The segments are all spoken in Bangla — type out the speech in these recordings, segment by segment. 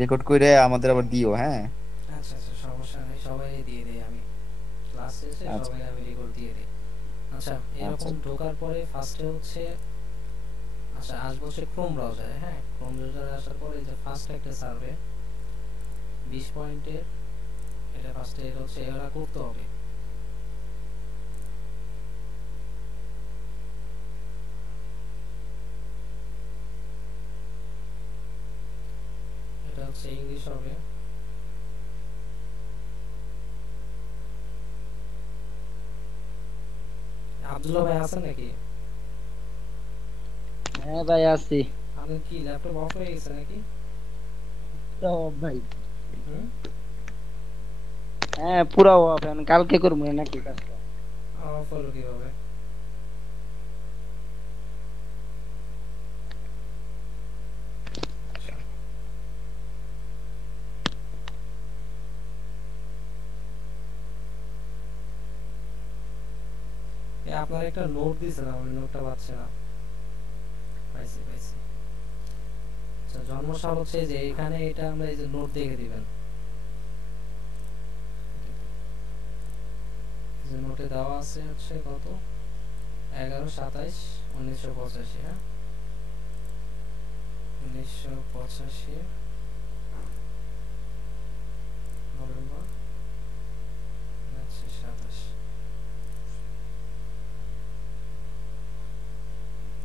রেকর্ড করে আমাদের আবার দিও, হ্যাঁ? আচ্ছা আচ্ছা, সমস্যা নেই, সবাই দিয়ে দেই আমি। ক্লাস শেষে আচ্ছা সবাই আমি রেকর্ড দিয়ে দিই। আচ্ছা, আচ্ছা। এরকম ঢোকার পরে ফার্স্টে হচ্ছে, আচ্ছা আসবো হচ্ছে ক্রোম ব্রাউজারে। হ্যাঁ, ক্রোম ব্রাউজারে আসার পরে এই যে ফার্স্ট একটা সার্ভে 20 পয়েন্টের, এটা ফার্স্টে এটা হচ্ছে এরা করতে হবে। এটা হচ্ছে ইংলিশ হবে। আব্দুল্লাহ ভাই আছেন নাকি? হ্যাঁ ভাই আছি। আপনার কি ল্যাপটপ অফ হয়ে গেছে নাকি? পুরা off ভাই। হুম। হ্যাঁ পুরা অফ, কালকে করবো নাকি কাজটা? অফ হলো কিভাবে? আচ্ছা, আপনার একটা নোট দিয়েছিলাম, আমি নোটটা পাচ্ছি না। পাইছি পাইছি। আচ্ছা, জন্মসাল হচ্ছে যে এখানে, এটা আমরা এই যে নোট দেখে দিবেন। এই যে নোটে দেওয়া আছে হচ্ছে কত, 11/27/1985। হ্যাঁ, 1985 নভেম্বর 27।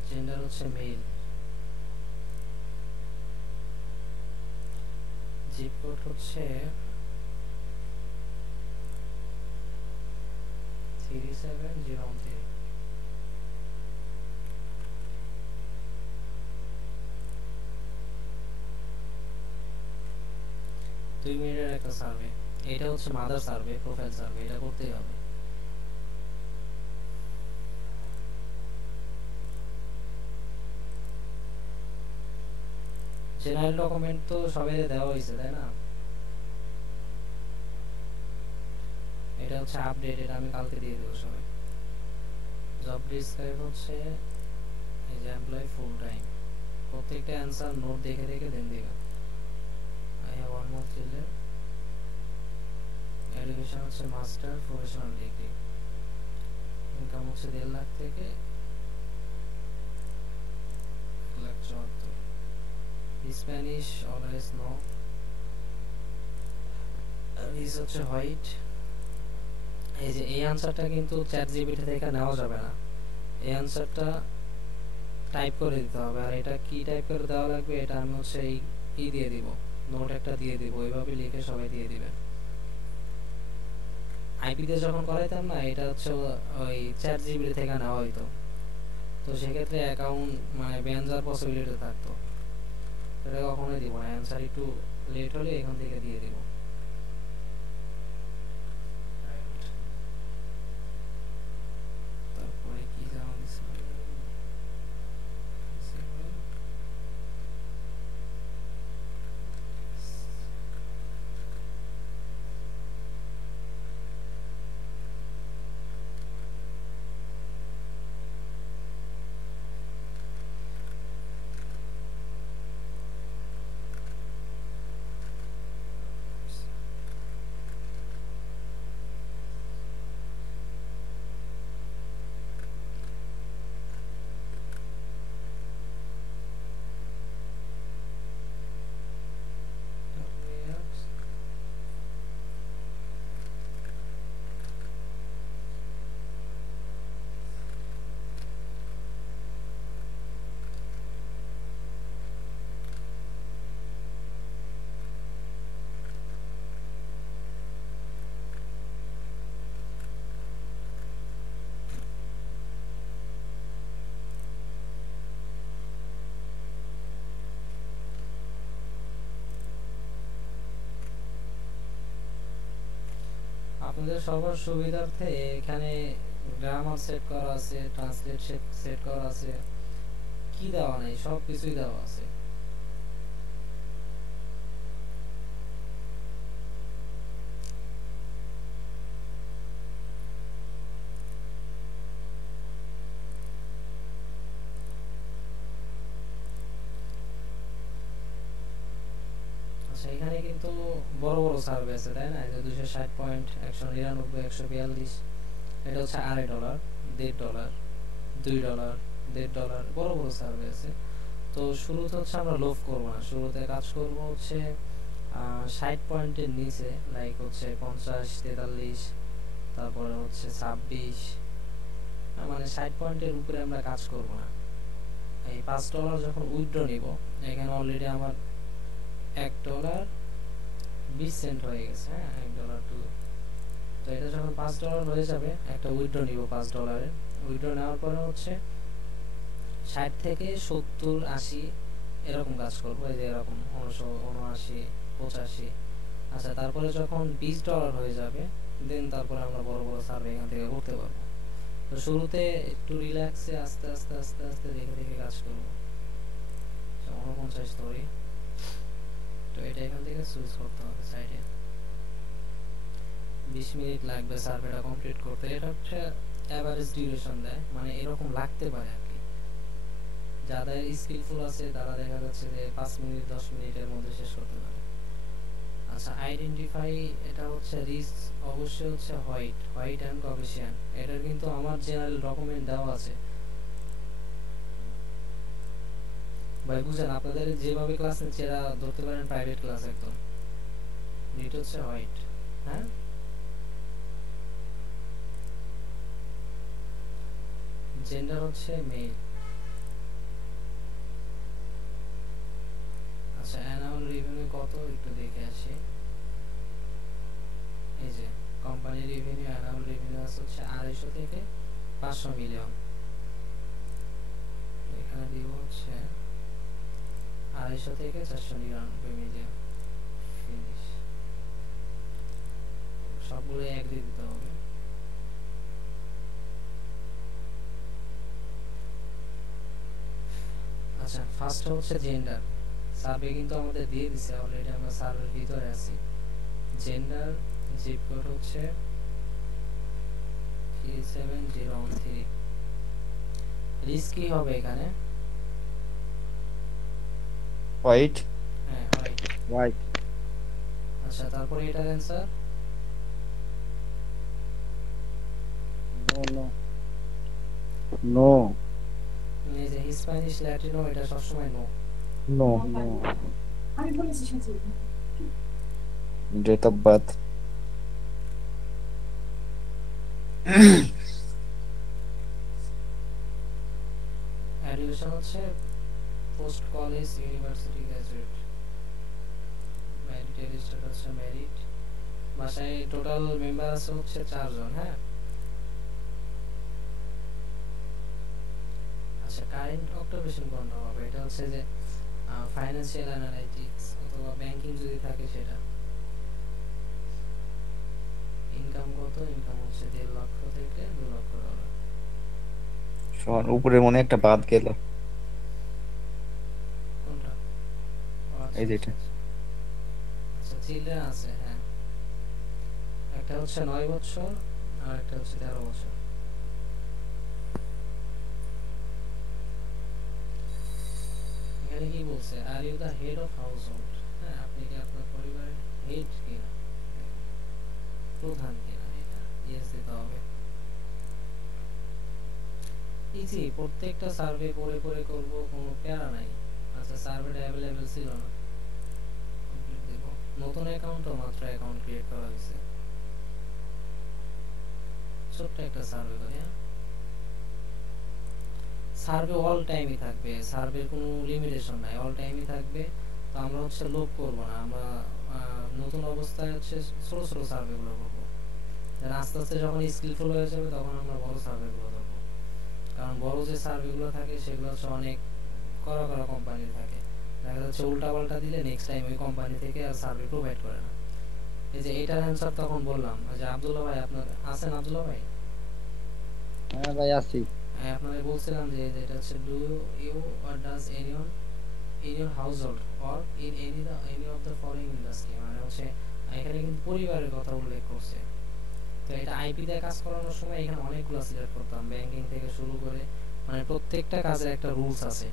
জেন্ডার হচ্ছে মেল। জিপ কোড হচ্ছে 37013। 2 মিনিটের একটা সার্ভে। এটা হচ্ছে মাদার সার্ভে, প্রোফাইল সার্ভে, এটা করতেই হবে। জেনারেল ডকুমেন্ট তো সবাই দেওয়া হয়েছে, তাই না? এটা হচ্ছে আপডেট, এটা আমি কালকে দিয়ে দেবো সবাই। জব ডিসক্রাইব হচ্ছে এই যে এমপ্লয় ফুল টাইম। প্রত্যেকটা অ্যান্সার নোট দেখে দেখে দেন দিবেন। I have one more children. Education হচ্ছে মাস্টার প্রফেশনাল ডিগ্রি। ইনকাম হচ্ছে 1.5 লাখ থেকে 1,74,000। Spanish always no. রিস হচ্ছে হোয়াইট। এই যে এই আনসারটা কিন্তু চ্যাট জিপিটি থেকে নেওয়া যাবে না। এই আনসারটা টাইপ করে দিতে হবে। আর এটা কি টাইপ করে দেওয়া লাগবে, এটা আমি হচ্ছে এই দিয়ে দিব, নোট একটা দিয়ে দিব, ওইভাবে লিখে সবাই দিয়ে দিবেন। আইপি দিয়ে যখন করাইতাম না, এটা হচ্ছে ওই চ্যাট জিপিটি থেকে নেওয়া হইতো। তো সেক্ষেত্রে অ্যাকাউন্ট মানে ব্যান যাওয়ার পসিবিলিটি থাকতো। এটা কখনোই দিব না, অ্যান্সার একটু লেট হলে এখান থেকে দিয়ে দিব। তারপরে কি জানা দিছে, আপনাদের সবার সুবিধার্থে এখানে গ্রামার সেট করা আছে, ট্রান্সলেট সেট করা আছে। কি দেওয়া নাই, সব কিছুই দেওয়া আছে। আচ্ছা, এখানে কিন্তু বড় বড় সার্ভে আছে তাই না, এই যে 260 পয়েন্ট, 199, 142, এটা হচ্ছে $2.5, $1.5, $2, $1.5, বড় বড় সার্ভে আছে। তো শুরুতে হচ্ছে আমরা লোভ করবো না, শুরুতে কাজ করবো হচ্ছে 60 পয়েন্টের নিচে, লাইক হচ্ছে 50, 43, তারপরে হচ্ছে 26, মানে 60 পয়েন্টের উপরে আমরা কাজ করবো না। এই $5 যখন উইথড্র নিব, এখানে অলরেডি আমার $1.20 হয়ে গেছে, হ্যাঁ $1.2। তো এটা যখন $5 হয়ে যাবে, একটা উইথড্র নিব $5 উইথড্র নেওয়ার পরে হচ্ছে 60 থেকে 70, 80 এরকম কাজ করবো, এই যে এরকম 79, 85। আচ্ছা, তারপরে যখন $20 হয়ে যাবে, দেন তারপরে আমরা বড় বড় সার্ভে এখান থেকে করতে পারবো। তো শুরুতে একটু রিল্যাক্সে আস্তে আস্তে আস্তে আস্তে দেখে দেখে কাজ করবো। 49 ধরি, তো এটা এখান থেকে সুইচ করতে হবে সাইডে। 20 মিনিট লাগবে সার্ভেটা কমপ্লিট করতে। এটা হচ্ছে অ্যাভারেজ ডিউরেশন দেয়, মানে এরকম লাগতে পারে আর কি। যাদের স্কিলফুল আছে তারা দেখা যাচ্ছে যে 5 মিনিট 10 মিনিটের মধ্যে শেষ করতে পারে। আচ্ছা, আইডেন্টিফাই, এটা হচ্ছে রিস্ক অবশ্যই হচ্ছে হোয়াইট অ্যান্ড ককেশিয়ান। এটার কিন্তু আমার জেনারেল ডকুমেন্ট দেওয়া আছে ভাই, বুঝেন আপনাদের যেভাবে ক্লাস নিচ্ছে এরা ধরতে পারেন প্রাইভেট ক্লাস একদম। এটা হচ্ছে হোয়াইট, হ্যাঁ। জেন্ডার হচ্ছে মেল। আচ্ছা, অ্যানুয়াল রেভিনিউ কত একটু দেখে আসি। এই যে কোম্পানি রেভিনিউ, অ্যানুয়াল রেভিনিউ আছে হচ্ছে 250 থেকে 500 মিলিয়ন। এখানে দিব হচ্ছে 250 থেকে 499 মিলিয়ন। ফিনিশ, সবগুলো এক দিয়ে দিতে হবে। আচ্ছা, ফার্স্ট হচ্ছে জেন্ডার। সার্ভে কিন্তু আমাদের দিয়ে দিছে অলরেডি, আমরা সার্ভের ভিতরে আছি। জেন্ডার, জিপ কোড হচ্ছে 37013। রিস্ক কি হবে এখানে? হোয়াইট। হ্যাঁ, হোয়াইট। হোয়াইট। আচ্ছা, তারপরে এটার অ্যান্সার নো নো নো এই যে হিস্প্যানিশ ল্যাটিনো, এটা সবসময় নো। নো। নো। আমি বলেছি সাথে ডেট অফ বার্থ। এডুকেশন হচ্ছে post college university graduate. Marital status হচ্ছে ম্যারিড। বাসায় টোটাল মেম্বার আছে হচ্ছে 4 জন, হ্যাঁ। আচ্ছা, কারেন্ট অকুপেশন কোনটা হবে? এটা হচ্ছে যে ফাইন্যান্সিয়াল অ্যানালাইটিক্স অথবা ব্যাংকিং যদি থাকে সেটা। ইনকাম কত? ইনকাম হচ্ছে 1.5 লক্ষ থেকে 2 লক্ষ ডলার। সমান উপরে মনে একটা বাদ গেল, কোনটা? ও আচ্ছা এই যে আচ্ছা এটা। আচ্ছা। আচ্ছা, চিলড্রেন আছে, হ্যাঁ। একটা হচ্ছে 9 বছর আর একটা হচ্ছে 13 বছর। এখানে কি বলছে? Are you the head of household? হ্যাঁ, আপনি কি আপনার পরিবারের হেড কিনা, প্রধান কিনা, এটা ইয়েস দিতে হবে। ইজি, প্রত্যেকটা সার্ভে করে করে করব, কোনো প্যারা নাই। আচ্ছা, সার্ভেটা অ্যাভেলেবেল ছিল না, কমপ্লিট দেব। নতুন অ্যাকাউন্টও মাত্র অ্যাকাউন্ট ক্রিয়েট করা হয়েছে। ছোট্ট একটা সার্ভে করি, হ্যাঁ। সার্ভে অল টাইমই থাকবে, সার্ভের কোনো লিমিটেশন নাই, অল টাইমই থাকবে। তো আমরা হচ্ছে লোভ করবো না, আমরা নতুন অবস্থায় হচ্ছে ছোট ছোট সার্ভেগুলো করবো। দেন আস্তে আস্তে যখন স্কিলফুল হয়ে যাবে তখন আমরা বড় সার্ভেগুলো ধরবো। কারণ বড় যে সার্ভেগুলো থাকে সেগুলো হচ্ছে অনেক কড়া কড়া কোম্পানি থাকে, দেখা যাচ্ছে উল্টা পাল্টা দিলে নেক্সট টাইম ওই কোম্পানি থেকে আর সার্ভে প্রোভাইড করে না। এই যে এটার অ্যান্সার তখন বললাম, ওই যে আব্দুল্লাহ ভাই, আপনার আছেন আব্দুল্লাহ ভাই? হ্যাঁ ভাই আছি। হ্যাঁ, আপনাদের বলছিলাম যে এটা হচ্ছে do you or does anyone in your household or in any of the following industry, মানে হচ্ছে এখানে কিন্তু পরিবারের কথা উল্লেখ করছে। তো এটা আইপি দিয়ে কাজ করানোর সময় এখানে অনেকগুলো সিলেক্ট করতাম, ব্যাংকিং থেকে শুরু করে, মানে প্রত্যেকটা কাজের একটা রুলস আছে।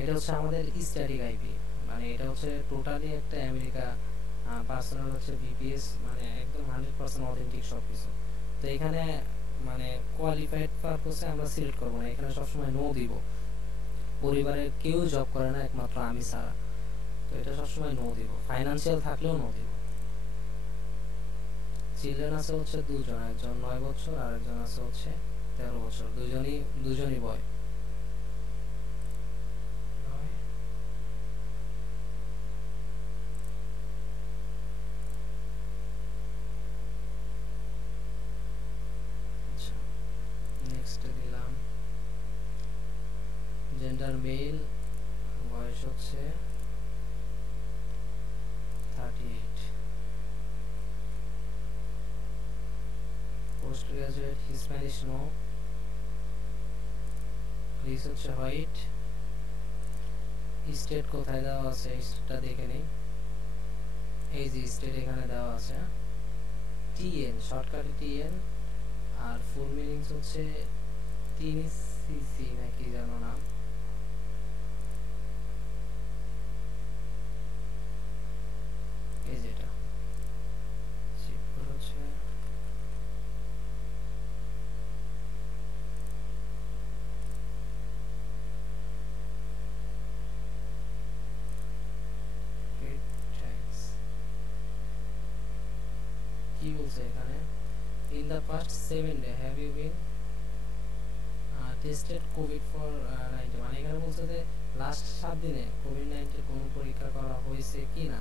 এটা হচ্ছে আমাদের স্ট্যাটিক আইপি, মানে এটা হচ্ছে টোটালি একটা আমেরিকা পার্সোনাল হচ্ছে ভিপিএস, মানে একদম 100% অথেন্টিক সব কিছু। তো এখানে মানে কোয়ালিফাইড পারপোসে আমরা সিলেক্ট করবো না, এখানে সবসময় নো দিব। পরিবারের কেউ জব করে না একমাত্র আমি ছাড়া, তো এটা সবসময় নো দিব। ফাইনান্সিয়াল থাকলেও নো দিব। চিলড্রেন আছে হচ্ছে দুজন, একজন 9 বছর আর একজন আছে হচ্ছে 13 বছর, দুজনই বয়। আচ্ছা, নেক্সট দিলাম জেন্ডার মেল, বয়স হচ্ছে 38, পোস্ট গ্রাজুয়েট, হিসপ্যানিশ নো, রিস হচ্ছে হোয়াইট, স্টেট কোথায় দেওয়া আছে স্টেটটা দেখে নেই, এই যে স্টেট এখানে দেওয়া আছে, টিএন শর্টকাটে টিএন, আর ফুল মিনিংস হচ্ছে সিসি নাকি জানো নাম। এই যেটা হচ্ছে কি বলছে এখানে, in the past 7 days have you been tested covid for 19, মানে এখানে বলছে যে লাস্ট 7 দিনে কোভিড-19 কোনো পরীক্ষা করা হয়েছে কিনা।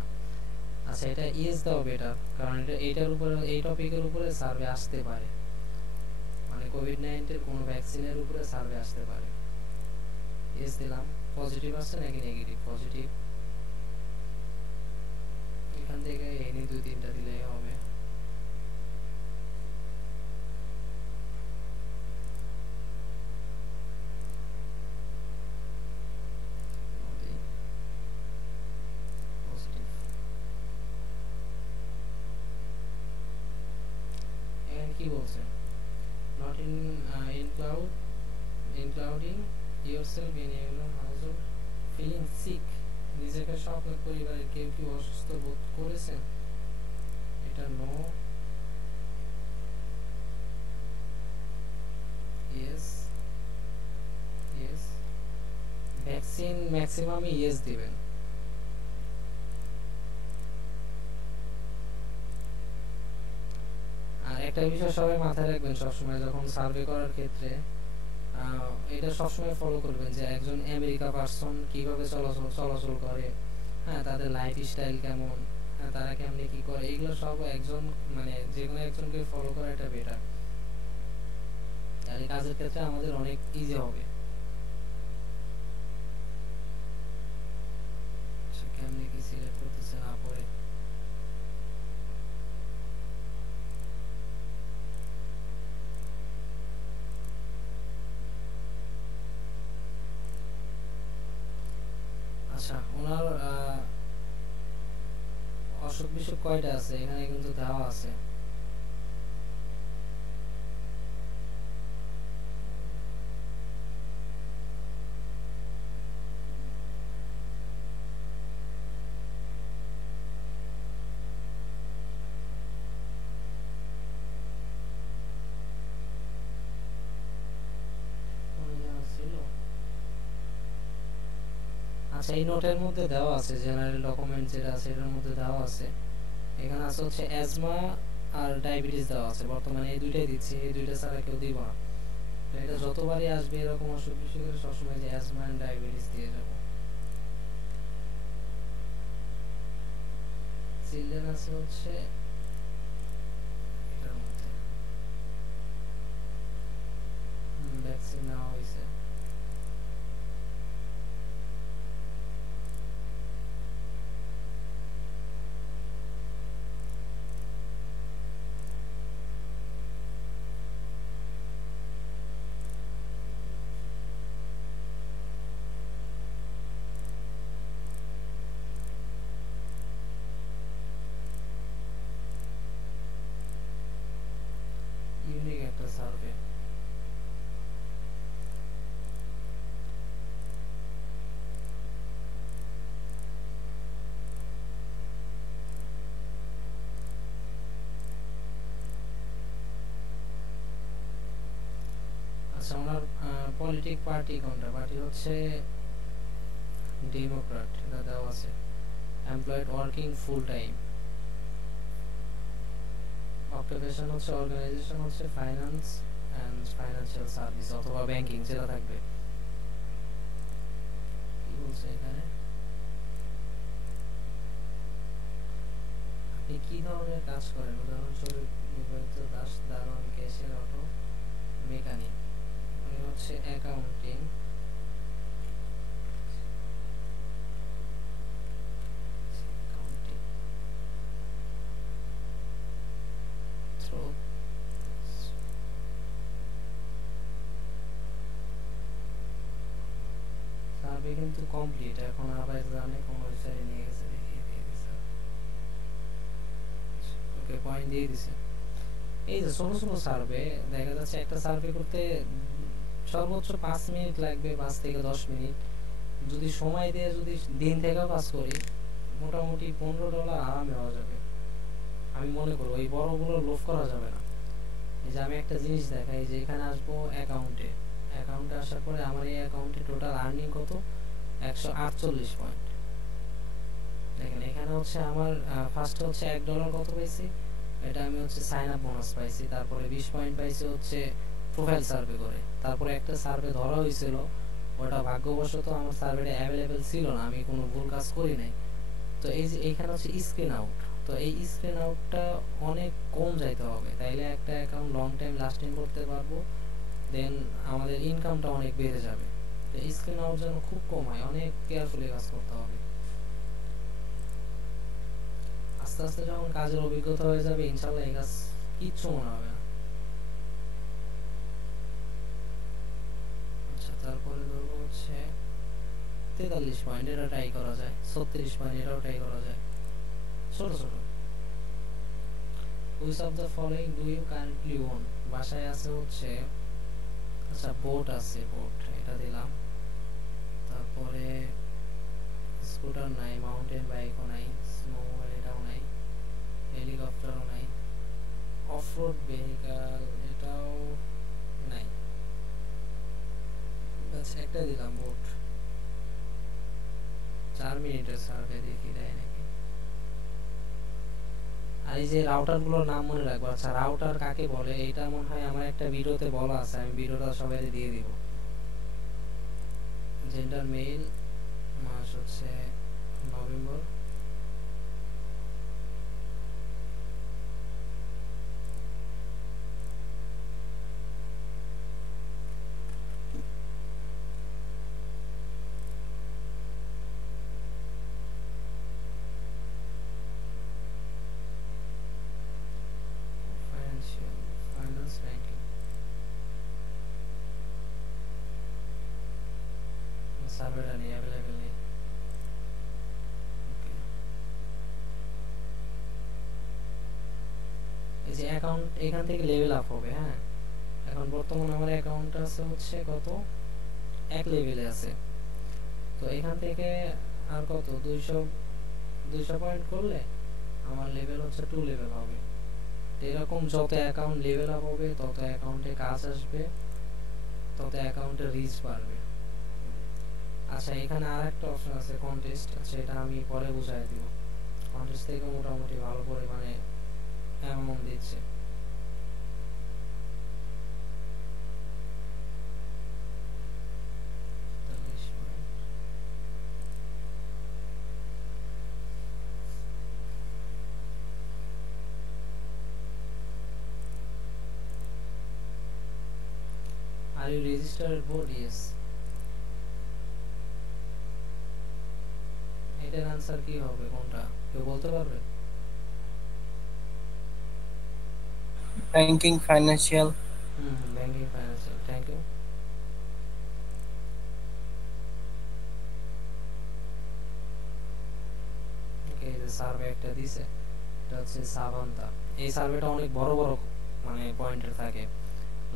আচ্ছা, এটা ইয়েস দাও বেটার, কারণ এইটার উপরে, এই টপিকের উপরে সার্ভে আসতে পারে, মানে কোভিড-19 কোনো ভ্যাকসিনের উপরে সার্ভে আসতে পারে। ইয়েস দিলাম। পজিটিভ আসছে নাকি নেগেটিভ? পজিটিভ। এখান থেকে এনি 2-3টা দিলেই হবে। কি বলছে, not including yourself in your household feeling sick, নিজেকে সহ আপনার পরিবারের কেউ কি অসুস্থ বোধ করেছেন, এটা no. Yes, yes. Vaccine maximum yes দিবেন। আর একটা বিষয় সবাই মাথায় রাখবেন সবসময় যখন সার্ভে করার ক্ষেত্রে, এটা সবসময় ফলো করবেন যে একজন আমেরিকা পারসন কিভাবে চলাচল করে, হ্যাঁ, তাদের লাইফ স্টাইল কেমন, হ্যাঁ, তারা কেমনে কি করে, এগুলো সব একজন মানে যে কোনো একজনকে ফলো করা এটা বেটার। তাহলে কাজের ক্ষেত্রে আমাদের অনেক ইজি হবে। কেমনে কি সিলেক্ট করতেছে না পরে, আচ্ছা ওনার অসুখ বিসুখ কয়টা আছে এখানে কিন্তু দেওয়া আছে। আচ্ছা, এই নোটের মধ্যে দেওয়া আছে, জেনারেল ডকুমেন্ট যেটা আছে এটার মধ্যে দেওয়া আছে, এখানে আছে হচ্ছে অ্যাজমা আর ডায়াবেটিস দেওয়া আছে। বর্তমানে এই দুইটাই দিচ্ছি, এই দুইটা ছাড়া কেউ দিব না। এটা যতবারই আসবে এরকম অসুখ বিসুখের সবসময় যে অ্যাজমা এন্ড ডায়াবেটিস দিয়ে যাবো। চিলড্রেন আছে হচ্ছে এটার মধ্যে, ভ্যাকসিন নেওয়া হয়েছে। আচ্ছা ওনার পলিটিক পার্টি কোনটা? পার্টি হচ্ছে ডেমোক্র্যাট, এটা দেওয়া আছে। Employed working full time. Occupation হচ্ছে অর্গানাইজেশন হচ্ছে ফাইন্যান্স অ্যান্ড ফাইন্যান্সিয়াল সার্ভিস অথবা ব্যাংকিং, যেটা থাকবে। কি বলছে এখানে? আপনি কি ধরনের কাজ করেন? উদাহরণস্বরূপ নির্বাচিত দাস, দারোয়ান, ক্যাশিয়ার, অটো মেকানিক। মানে হচ্ছে অ্যাকাউন্টিং, সার্ভে কিন্তু কমপ্লিট। এখন আবার জানে কোন ওয়েবসাইটে নিয়ে গেছে, দেখিয়ে দিয়ে দিছে। ওকে পয়েন্ট দিয়ে দিছে। এই যে ছোট ছোট সার্ভে, দেখা যাচ্ছে একটা সার্ভে করতে সর্বোচ্চ 5 মিনিট লাগবে, 5 থেকে 10 মিনিট। যদি সময় দিয়ে যদি দিন থেকে কাজ করি, মোটামুটি $15 আরামে হওয়া যাবে। আমি মনে করি ওই বড়গুলো লোভ করা যাবে না। এই যে আমি একটা জিনিস দেখাই, যে এখানে আসবো অ্যাকাউন্টে আসার পরে আমার এই অ্যাকাউন্টে টোটাল আর্নিং কত? 148 পয়েন্ট। দেখেন এখানে হচ্ছে আমার ফার্স্টে হচ্ছে $1 কত পাইছি, এটা আমি হচ্ছে সাইন আপ বোনাস পাইছি। তারপরে 20 পয়েন্ট পাইছি হচ্ছে প্রোফাইল সার্ভে করে। তারপরে একটা সার্ভে ধরা হয়েছিল, ওটা ভাগ্যবশত আমার সার্ভেটা অ্যাভেলেবেল ছিল না, আমি কোনো ভুল কাজ করি নাই। তো এই যে এইখানে হচ্ছে স্ক্রিন আউট, তো এই স্ক্রিন আউটটা অনেক কম যাইতে হবে, তাইলে একটা অ্যাকাউন্ট লং টাইম লাস্টিং করতে পারবো। দেন আমাদের ইনকামটা অনেক বেড়ে যাবে। তো স্ক্রিন আউট যেন খুব কম হয়, অনেক কেয়ারফুলি কাজ করতে হবে। আস্তে আস্তে যখন কাজের অভিজ্ঞতা হয়ে যাবে, ইনশাল্লাহ এই কাজ কিচ্ছু মনে হবে না। আচ্ছা তারপরে ধরবো হচ্ছে 43 পয়েন্ট, এটা ট্রাই করা যায়। 36 পয়েন্ট, এটাও ট্রাই করা যায়। ছোট ছোট। Which of the following do you currently own? বাসায় আছে হচ্ছে, আচ্ছা বোট আছে, বোট এটা দিলাম। তারপরে স্কুটার নাই, মাউন্টেন বাইকও নাই, স্নোমোবাইল এটাও নাই, হেলিকপ্টারও নাই, অফরোড ভেহিকল এটাও নাই। আচ্ছা একটা দিলাম বোট। 4 মিনিটের সার্ভে, দেখি দেয় নাকি। আর এই যে রাউটার গুলোর নাম মনে রাখবো। আচ্ছা রাউটার কাকে বলে, এটা মনে হয় আমার একটা ভিডিওতে বলা আছে, আমি ভিডিওটা সবাই দিয়ে দিব। জেন্ডার মেল, মাস হচ্ছে নভেম্বর, ফাইন্যান্সিয়াল, ফাইন্যান্স ব্যাংকিং, সার্ভারটা নেই, অ্যাভেলেবেল নেই। ওকে, এই যে অ্যাকাউন্ট এখান থেকে লেভেল আপ হবে। হ্যাঁ এখন বর্তমানে আমার অ্যাকাউন্ট আছে হচ্ছে কত, 1 লেভেলে আছে। তো এখান থেকে আর কত 200 পয়েন্ট করলে আমার লেভেল হচ্ছে 2 লেভেল হবে। তো এরকম যত অ্যাকাউন্ট লেভেল আপ হবে, তত অ্যাকাউন্টে কাজ আসবে, তত অ্যাকাউন্টে রিচ বাড়বে। আচ্ছা এখানে আর একটা অপশন আছে কন্টেস্ট, আচ্ছা এটা আমি পরে বুঝাই দিব। কন্টেস্ট থেকে মোটামুটি ভালো পরিমাণে অ্যামাউন্ট দিচ্ছে। Are you registered board? Yes. এটার আনসার কি হবে, কোনটা কেউ বলতে পারবে? Banking financial. Banking financial, thank you. Okay এই যে সার্ভে একটা দিছে, এটা হচ্ছে সাভান্তা। এই সার্ভেটা অনেক বড় বড় মানে পয়েন্টের থাকে,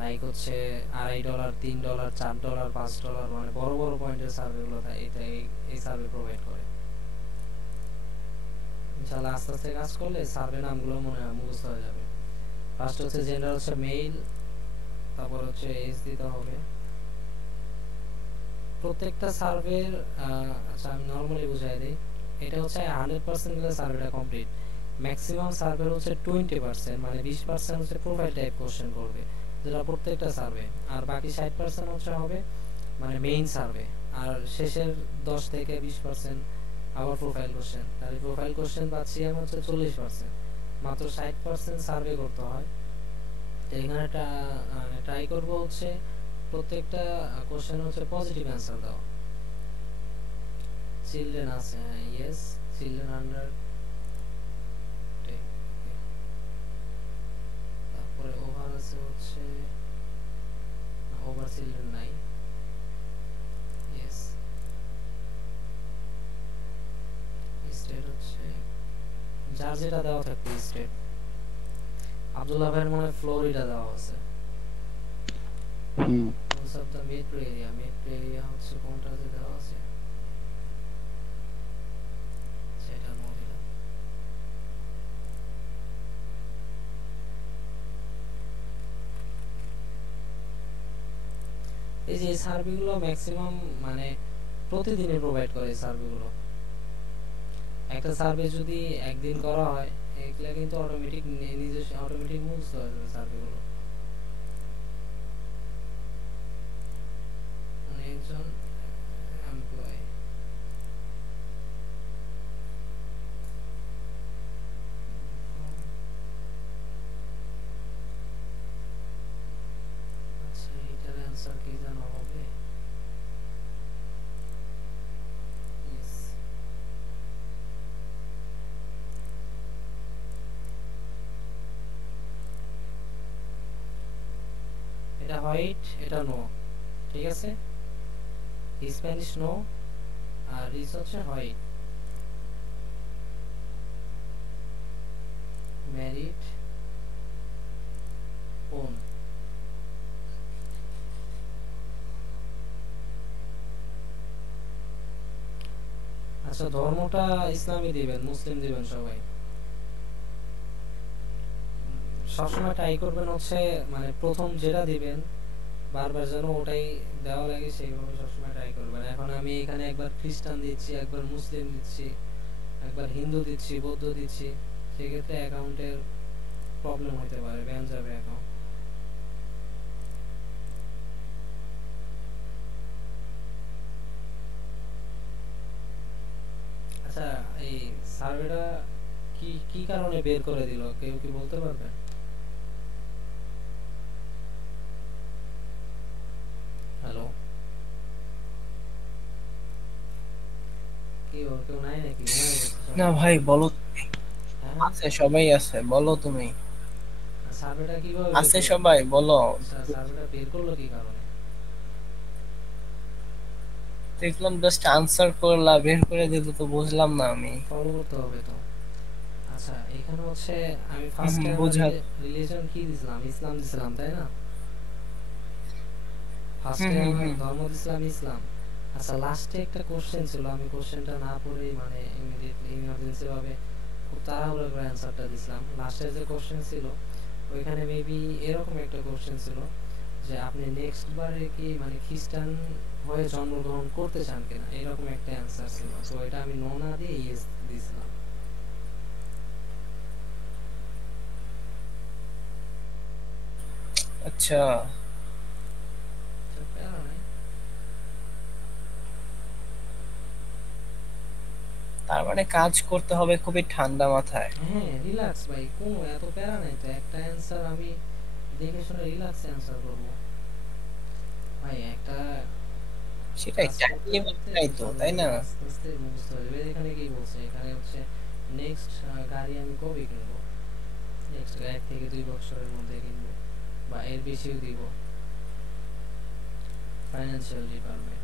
লাইক হচ্ছে $2.5, $3, $4, $5, মানে বড় বড় পয়েন্টের সার্ভেগুলো এটা এই সার্ভে প্রোভাইড করে। ইনশাআল্লাহ আস্তে আস্তে কাজ করলে সার্ভে নামগুলো মনে মুখস্থ হয়ে যাবে। ফার্স্ট হচ্ছে জেন্ডার হচ্ছে মেল, তারপর হচ্ছে এজ দিতে হবে, প্রত্যেকটা সার্ভের আচ্ছা আমি নরমালি বুঝাই দিই। এটা হচ্ছে 100% গেলে সার্ভেটা কমপ্লিট। ম্যাক্সিমাম সার্ভের হচ্ছে 20%, মানে 20% হচ্ছে প্রোফাইল টাইপ কোশ্চেন করবে, যেটা প্রত্যেকটা সার্ভে। আর বাকি 60% হচ্ছে হবে মানে মেইন সার্ভে। আর শেষের 10 থেকে 20% আবার প্রোফাইল কোশ্চেন। তাহলে প্রোফাইল কোশ্চেন পাচ্ছি আমি হচ্ছে 40%। মাত্র 60% সার্ভে করতে হয়। তো এখানে ট্রাই করব হচ্ছে প্রত্যেকটা কোশ্চেন হচ্ছে পজিটিভ অ্যান্সার দাও। চিলড্রেন আছে, ইয়েস, চিলড্রেন আন্ডার, তারপরে ওভার আছে হচ্ছে, ওভার চিলড্রেন নাই, ইয়েস। স্টেট হচ্ছে যার যেটা দেওয়া থাকবে স্টেট। আব্দুল্লাহ ভাইয়ের মনে হয় ফ্লোরিডা দেওয়া আছে। Most of the metro area হচ্ছে কোনটাতে দেওয়া আছে সেটা নো দিলাম। এই যে সার্ভেগুলো ম্যাক্সিমাম মানে প্রতিদিনই প্রোভাইড করে এই সার্ভেগুলো। একটা সার্ভে যদি একদিন করা হয় এগুলা কিন্তু অটোমেটিক নিজস্ব অটোমেটিক মুভস হয়ে যাবে সার্ভেগুলো। মানে একজন এমপ্লয়ি আচ্ছা এটার অ্যান্সার কি জানা হবে? ইয়েস, এটা হোয়াইট, এটা নো, ঠিক আছে। স্প্যানিশ নো, আর রিস হচ্ছে হোয়াইট। Married on. আচ্ছা ধর্মটা ইসলামই দিবেন, মুসলিম দিবেন সবাই। সবসময় ট্রাই করবেন হচ্ছে মানে প্রথম যেটা দিবেন বারবার যেন ওটাই দেওয়া লাগে, সেইভাবে সবসময় ট্রাই করবেন। এখন আমি এখানে একবার খ্রিস্টান দিচ্ছি, একবার মুসলিম দিচ্ছি, একবার হিন্দু দিচ্ছি, বৌদ্ধ দিচ্ছি, সেক্ষেত্রে অ্যাকাউন্টের প্রবলেম হতে পারে, ব্যান যাবে অ্যাকাউন্ট। আচ্ছা এই সার্ভেটা কি কি কারণে বের করে দিল, কেউ কি বলতে পারবে? হ্যালো, কি ওর কেউ নাই নাকি? ঘুমায় গেছে না সবাই? ভাই বলো। হ্যাঁ, আছে, সবাই আছে, বলো তুমি। সার্ভেটা কিভাবে বের আছে করলো? সবাই, বলো। আচ্ছা সার্ভেটা বের করলো কি কারণে? দেখলাম জাস্ট আনসার করলা, বের করে দিল তো বুঝলাম না আমি। ফলো করতে হবে তো। আচ্ছা এখানে হচ্ছে আমি ফার্স্টে আমার বুঝা। রিলিজন কি দিছিলাম? ইসলাম দিছিলাম, তাই না? হুম ফার্স্টে হুম আমার হুম ধর্ম দিছিলাম ইসলাম। আচ্ছা লাস্টে একটা কোশ্চেন ছিল, আমি কোশ্চেনটা না পড়েই মানে ইমিডিয়েটলি ইমার্জেন্সি ভাবে খুব তাড়াহুড়ো করে অ্যান্সারটা দিছিলাম। লাস্টের যে কোশ্চেন ছিল ওইখানে মেবি এরকম একটা কোশ্চেন ছিল যে আপনি নেক্সট বারে কি মানে খ্রিস্টান হয়ে জন্মগ্রহণ করতে চান কিনা, এরকম একটা অ্যান্সার ছিল। তো এটা আমি নো না দিয়ে ইয়েস দিছিলাম। আচ্ছা। আচ্ছা, প্যারা নাই। তার মানে কাজ করতে হবে খুবই ঠান্ডা মাথায়। হ্যাঁ রিল্যাক্স ভাই, কোনো এত প্যারা নাই তো। একটা অ্যান্সার আমি দেখে শুনে রিল্যাক্স অ্যান্সার করবো ভাই। একটা সেটাই, কাজ টাইম করতে লিমিট করতে নাই তো, বুঝতে তাই বুঝতে না? আস্তে আস্তে মুখস্থ হয়ে যাবে। এখানে কি বলছে? এখানে হচ্ছে নেক্সট গাড়ি আমি কবে কিনবো, নেক্সট 1 থেকে 2 বছরের মধ্যে কিনবো বা এর বেশিও দিব। Financial department.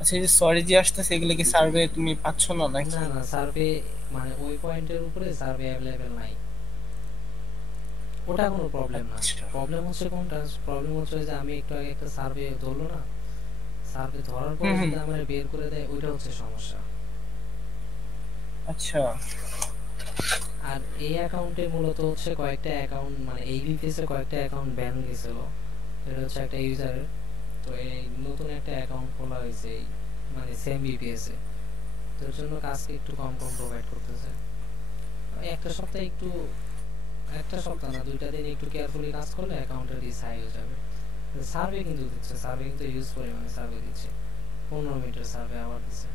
আচ্ছা, এই যে সরি যে আসতেছে এগুলো কি সার্ভে তুমি পাচ্ছ না নাকি? না না, সার্ভে মানে ওই পয়েন্টের উপরে সার্ভে অ্যাভেলেবেল নাই, ওটা কোনো প্রবলেম না। আচ্ছা। প্রবলেম হচ্ছে কোনটা, প্রবলেম হচ্ছে যে আমি একটু আগে একটা সার্ভে ধরলো না, সার্ভে ধরার হুম পরে হুম। যদি আমার বের করে দেয় ওইটা হচ্ছে সমস্যা। আচ্ছা। আর এই অ্যাকাউন্টে মূলত হচ্ছে কয়েকটা অ্যাকাউন্ট মানে এই ভিপিএস এ কয়েকটা অ্যাকাউন্ট ব্যান গেছিল, এটা হচ্ছে একটা ইউজারের। তো এই নতুন একটা অ্যাকাউন্ট খোলা হয়েছে এই মানে সেম ভিপিএস এ, তো এর জন্য কাজকে একটু কম কম প্রোভাইড করতেছে। একটা সপ্তাহে একটু, একটা সপ্তাহ না 2টা দিন একটু কেয়ারফুলি কাজ করলে অ্যাকাউন্টের রিস্ক হাই হয়ে যাবে। সার্ভে কিন্তু দিচ্ছে, সার্ভে কিন্তু ইউজ পরিমাণে সার্ভে দিচ্ছে, 15 মিনিটের সার্ভে আবার দিচ্ছে।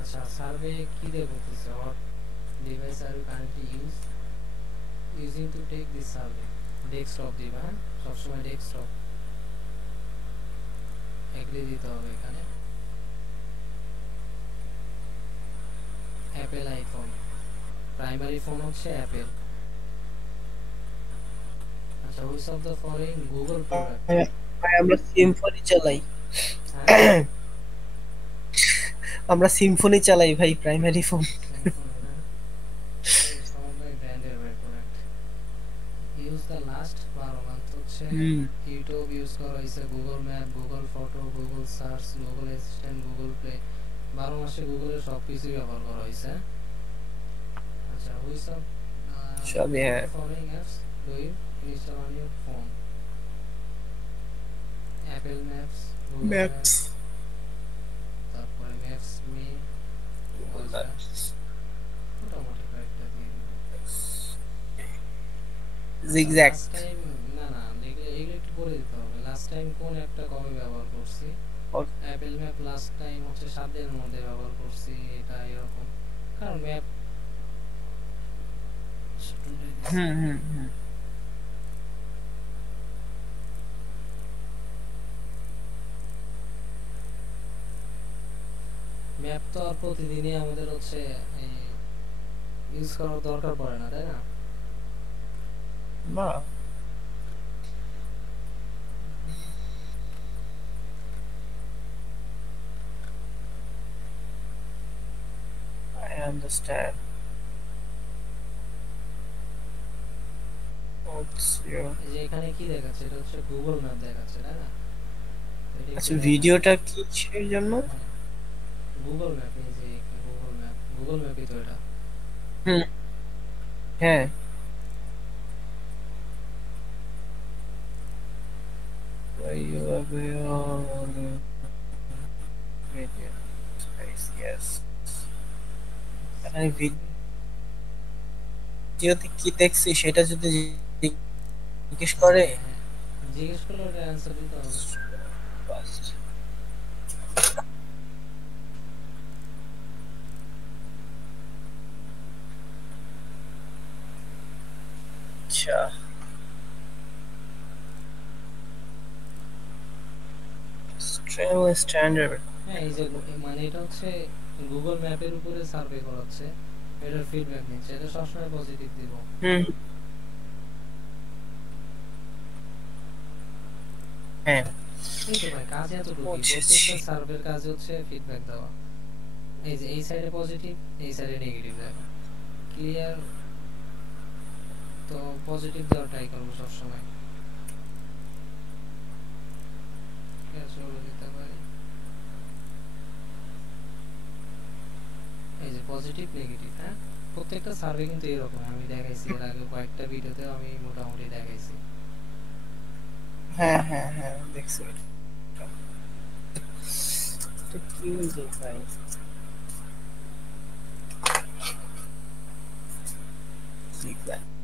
আচ্ছা, সার্ভে কি দিয়ে করতেছে? What device are you currently using to take this survey? Desktop দিবা, হ্যাঁ সবসময় ডেস্কটপ এগ্রি দিতে হবে এখানে। অ্যাপেল আইফোন, প্রাইমারি ফোন হচ্ছে অ্যাপেল। আচ্ছা, which of the following Google product? ভাই আমরা সিম্ফনি চালাই। হ্যাঁ, আমরা সিম্ফনি চালাই ভাই, প্রাইমারি ফোন। সিম্ফনি না, সম অফ দ্য ব্র্যান্ডের product use the last 12 month হচ্ছে হুম। ইউটিউব ইউজ করা হয়েছে, Google map, Google photo, Google search, Google assistant, Google play, 12 মাসে গুগলের সব কিছুই ব্যবহার করা হয়েছে। আচ্ছা, সবই which of হ্যাঁ। the following apps do you install on your phone? Apple maps, Google maps. Maps, তারপরে ম্যাপস মি, আচ্ছা মোটামুটি কয়েকটা দিয়ে দিব। আচ্ছা, জিগজ্যাগ। লাস্ট টাইম, না না এগুলো এগুলো একটু বলে দিতে হবে, লাস্ট টাইম কোন অ্যাপটা কবে ব্যবহার করছি। অ্যাপেল ম্যাপ লাস্ট টাইম হচ্ছে 7 দিনের মধ্যে ব্যবহার করছি, এটা এরকম, কারণ ম্যাপ হুম হুম হুম। ম্যাপ তো আর প্রতিদিনই আমাদের হচ্ছে ইউজ করার দরকার পড়ে না, তাই না? না, আই আন্ডারস্ট্যান্ড। এই যে এখানে কি দেখাচ্ছে, এটা হচ্ছে গুগল ম্যাপ দেখাচ্ছে, তাই না? এটা একটু আচ্ছা, দেখেন। ভিডিওটা কিসের জন্য? হ্যাঁ, গুগল ম্যাপ, এই যে গুগল ম্যাপ, গুগল ম্যাপই তো এটা। হুম। হ্যাঁ। Why you are beyond video space, yes. এখানে ভিডিওতে কি দেখছি সেটা যদি জিজ্ঞেস করে হ্যাঁ, জিজ্ঞেস করলে ওটা অ্যান্সার দিতে হবে। বাস। আচ্ছা, ট্রাভেল স্ট্যান্ডার্ড। হ্যাঁ, এই যে মানে এটা হচ্ছে গুগল ম্যাপের উপরে সার্ভে করা হচ্ছে, এটার ফিডব্যাক নিচ্ছে, এটা সবসময় পজিটিভ দিব। হুম। হ্যাঁ, এই তো ভাই, কাজ এতটুকুই, বুঝেছি। প্রত্যেকটা সার্ভের কাজ হচ্ছে ফিডব্যাক দেওয়া। এই যে এই সাইডে পজিটিভ, এই সাইডে নেগেটিভ দেখো, ক্লিয়ার। তো পজিটিভ দেওয়ার ট্রাই করবো সবসময়, ক্যাজুয়াল দিতে পারি। এই যে পজিটিভ নেগেটিভ, হ্যাঁ প্রত্যেকটা সার্ভে কিন্তু এরকম, আমি দেখাইছি এর আগে কয়েকটা ভিডিওতে, আমি মোটামুটি দেখাইছি। হ্যাঁ হ্যাঁ হ্যাঁ, দেখছি। এটা কি যে ভাই, ঠিক আছে।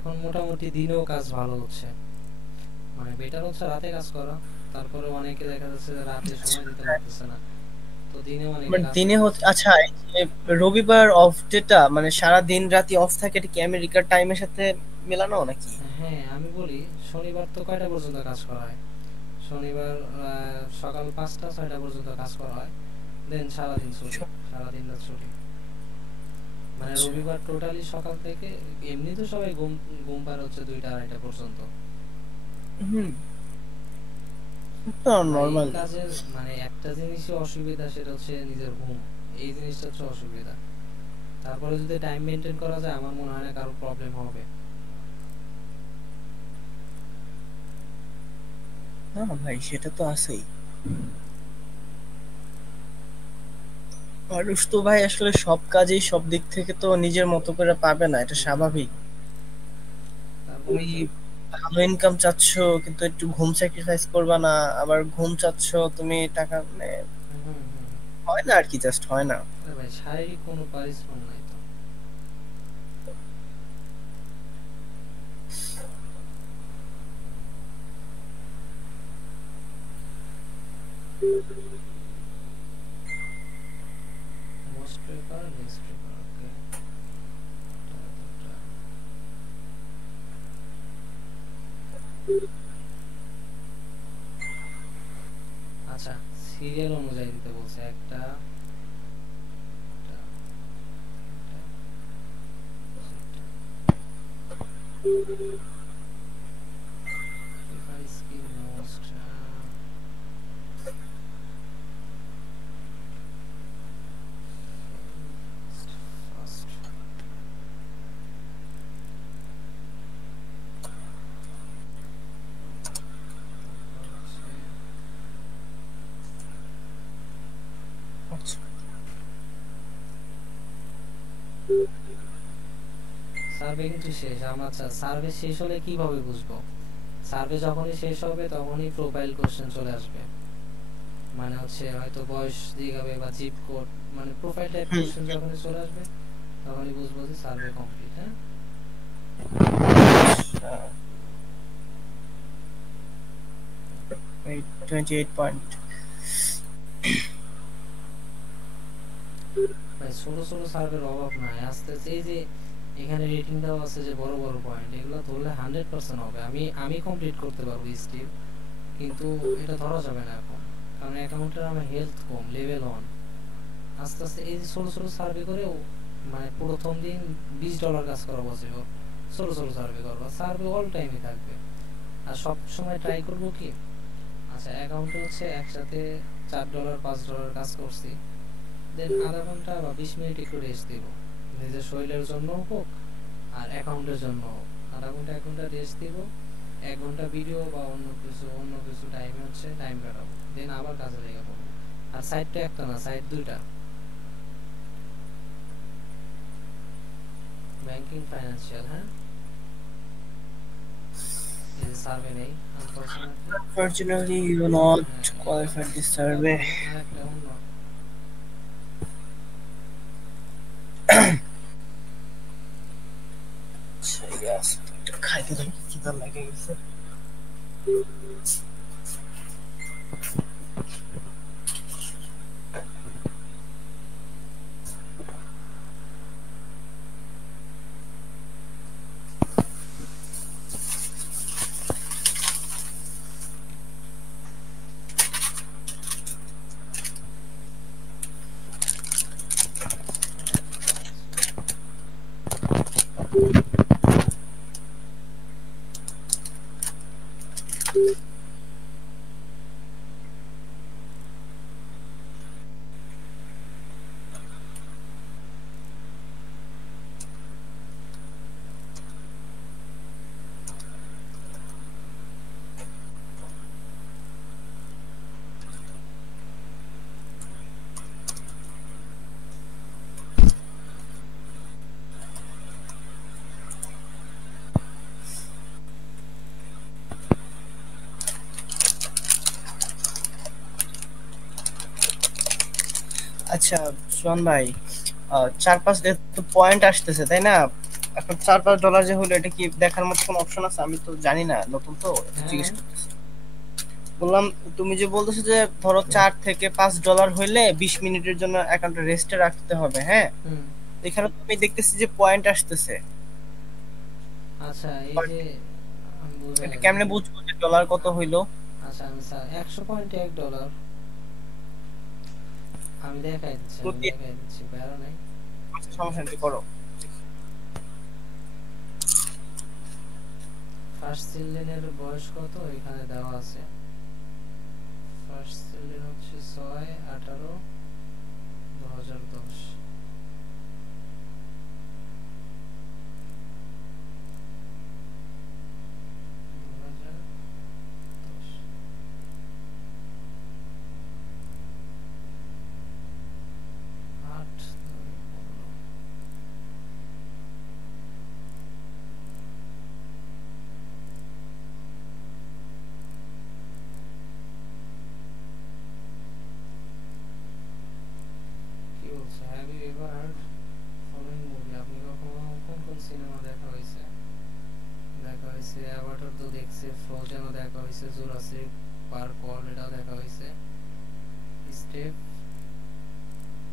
এখন মোটামুটি দিনেও কাজ ভালো হচ্ছে, মানে বেটার হচ্ছে রাতে কাজ করা। তারপরে অনেকে দেখা যাচ্ছে যে রাতে সময় দিতে পারতেছে না, তো দিনে অনেকে মানে কাজ দিনে করতেছে। আচ্ছা, এই যে রবিবার অফ ডেটা মানে সারা দিন রাতি অফ থাকে, এটা কি আমেরিকার টাইমের সাথে মেলানো নাকি? হ্যাঁ আমি বলি, শনিবার তো কয়টা পর্যন্ত কাজ করা হয়? শনিবার সকাল 5টা 6টা পর্যন্ত কাজ করা হয়, দেন সারাদিন ছুটি, সারাদিন রাত ছুটি। মানে আচ্ছা। রবিবার টোটালি সকাল থেকে, এমনি তো সবাই ঘুম ঘুম পার হচ্ছে 2টা 2:30 পর্যন্ত। হুম, তো ভাই এই নরমালি। কাজের মানে একটা জিনিসই অসুবিধা, সেটা হচ্ছে নিজের ঘুম। এই জিনিসটা হচ্ছে অসুবিধা। তারপরে যদি টাইম মেনটেন করা যায়, আমার মনে হয় না কারো প্রবলেম হবে। হ্যাঁ ভাই, সেটা তো আছেই। মানুষ তো ভাই আসলে সব কাজেই সব দিক থেকে তো নিজের মতো করে পাবে না, এটা না, স্বাভাবিক। তারপরে তুমি তো ভালো ইনকাম চাচ্ছ কিন্তু একটু ঘুম স্যাক্রিফাইস করবা না, আবার ঘুম চাচ্ছ তুমি টাকা, মানে হুম হুম হুম। হয় না আর কি, জাস্ট হয় না। আরে ভাই শারীরিক কোনো পরিশ্রম নাই তো। মোস্ট প্রেফার, লিস্ট প্রেফার, ওকে। আচ্ছা, সিরিয়াল অনুযায়ী দিতে বলছে, একটা একটা, তিনটা, চারটা। Prefer skill most, first. তারপর হচ্ছে আচ্ছা। সার্ভে কিন্তু শেষ। আমরা সার্ভে শেষ হলে কিভাবে বুঝবো? সার্ভে যখনই শেষ হবে তখনই প্রোফাইল কোশ্চেন চলে আসবে। মানে হচ্ছে হয়তো বয়স জিজ্ঞাবে বা জিপ কোড, মানে প্রোফাইল টাইপ হুম। কোশ্চেন যখনই চলে আসবে তখনই বুঝবো যে সার্ভে কমপ্লিট। হ্যাঁ, আচ্ছা, এই 28 পয়েন্ট। ভাই ছোট ছোট সার্ভের অভাব নাই, আস্তে আস্তে এই যে এখানে রেটিং দেওয়া আছে যে বড় বড় পয়েন্ট, এগুলো ধরলে 100% হবে। আমি কমপ্লিট করতে পারবো স্টিল, কিন্তু এটা ধরা যাবে না এখন, কারণ অ্যাকাউন্টের আমার হেলথ কম, লেভেল 1। আস্তে আস্তে এই যে ছোট ছোট সার্ভে করেও, মানে প্রথম দিন $20 কাজ করা পসিবল। ছোট ছোট সার্ভে করবো, সার্ভে অল টাইমে থাকবে। আর সব সময় ট্রাই করবো কি, আচ্ছা অ্যাকাউন্টে হচ্ছে একসাথে $4 $5 কাজ করছি, দেন আধা ঘন্টা বা 20 মিনিট একটু রেস্ট দিব, নিজের শরীরের জন্য হোক আর অ্যাকাউন্টের জন্য হোক। আধা ঘন্টা 1 ঘন্টা রেস্ট দিব, 1 ঘন্টা ভিডিও বা অন্য কিছু টাইমে হচ্ছে টাইম কাটাবো, দেন আবার কাজে লেগে পড়বো। আর সাইডটা একটা না, সাইড দুইটা, ব্যাংকিং ফাইন্যান্সিয়াল। হ্যাঁ, এই যে সার্ভে নেই unfortunately. Unfortunately, you do not হ্যাঁ, এটা qualify this এটা survey. ভালো, আর একটা অন্য। আচ্ছা, yes, এটা খাইতে থাকি, খিদা লেগে গেছে। আচ্ছা, সোহান ভাই, 4-5 তো পয়েন্ট আসতেছে তাই না? এখন $4-5 যে হলো এটা কি দেখার মতো কোনো অপশন আছে? আমি তো জানি না, নতুন তো একটু জিজ্ঞেস হ্যাঁ করতেছি। বললাম তুমি যে বলতেছো যে ধরো $4 থেকে $5 হইলে 20 মিনিটের জন্য অ্যাকাউন্টে রেস্টে রাখতে হবে, হ্যাঁ? হুম এখানে তো আমি দেখতেছি যে পয়েন্ট আসতেছে। আচ্ছা এই যে আমি বোঝা এটা গেল। কেমনে বুঝবো যে ডলার কত হইলো? আচ্ছা আমি স্যার 100.1 ডলার আমি প্রতি দেখাই দিচ্ছি প্যারা নাই। সমস্যা নেই, করো। ফার্স্ট চিলড্রেনের বয়স কত এখানে দেওয়া আছে। ফার্স্ট চিলড্রেন হচ্ছে 6/18/2010। আট নয় 15। কি বলছে have you ever heard following movie? আপনি কখনো কোন কোন সিনেমা দেখা হয়েছে? দেখা হয়েছে অ্যাভাটার তো দেখছে, ফ্রোজেনও দেখা হয়েছে, জুরাসিক পার্ক ওয়ার্ল্ড এটাও দেখা হয়েছে, স্টেপ,